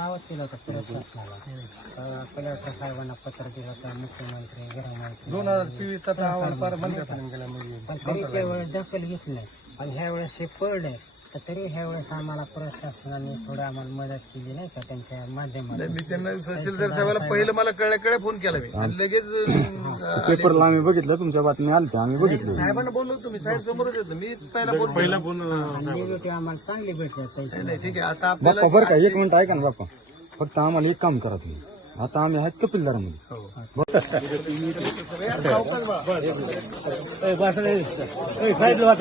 सावध केलं होतं प्रशासनाला. कलेक्टर साहेबांना पत्र दिलं होतं, मुख्यमंत्री, गृहमंत्री 2023 पण तरी त्यावेळेस दखल घेतली नाही. आणि ह्या वेळेस हे पडलंय तर तरी ह्या वेळेस आम्हाला प्रशासनाने थोडं आम्हाला मदत केली नाही का त्यांच्या माध्यमातून. मी त्यांना तहसीलदार साहेबाला पहिलं मला कळल्या फोन केला मी आणि लगेच पेपरला आम्ही बघितलं, तुमच्या बातम्या आल्या आम्ही बघितलं. साहेबांना बोललो तुम्ही साहेब समोरच येतो मी पहिला फोन निगेटिव्ह आम्हाला चांगली भेटतात. नाही ठीक आहे. आता बाप्पा आपल्याला बरं का, एक मिनिट ऐका ना बाप्पा, फक्त आम्हाला एक काम करा तुम्ही. आता आम्ही आहेत कपिलदारामध्ये.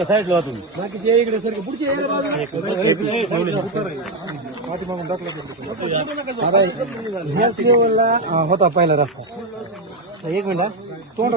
साईडला तुम्ही बाकीचे इकडे सर पुढचे होता पहिला रस्ता. एक मिनिट तोंड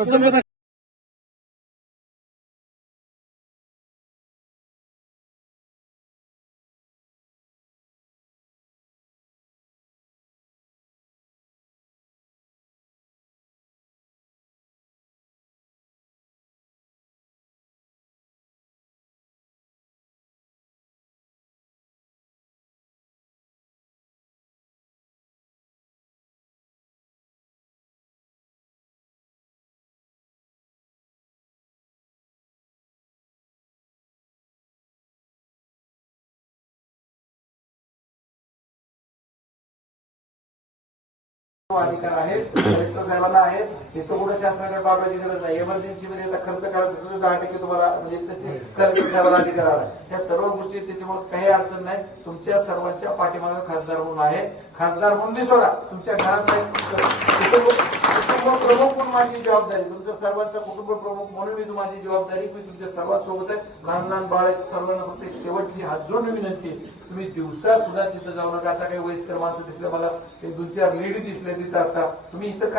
अधिकार आहेत, कलेक्टर साहेबांना आहेत. तिथं कुठं शासनाकडे बाबाची गरज नाही. इमर्जन्सी मध्ये खर्च करायचं 10% तुम्हाला म्हणजे तसे कलेक्टर साहेबांना अधिकार आला. या सर्व गोष्टी त्याच्यामुळे काही अडचण नाही. तुमच्या सर्वांच्या पाठीमागे खासदार म्हणून आहे. खासदार म्हणून मी सोडा, तुमच्या घरात कुटुंब प्रमुख म्हणून माझी जबाबदारी, तुमच्या सर्वांचा कुटुंब प्रमुख म्हणून मी माझी जबाबदारी मी तुमच्या सर्वांसोबत आहे. लहान लहान बाळाच्या सर्वांना फक्त एक शेवटची हात जोडून विनंती आहे, तुम्ही दिवसा सुद्धा तिथं जाऊ नका. आता काही वयस्कर माणसं दिसल्या, मला एक 2-4 लेडी दिसल्या तिथं. आता तुम्ही इथं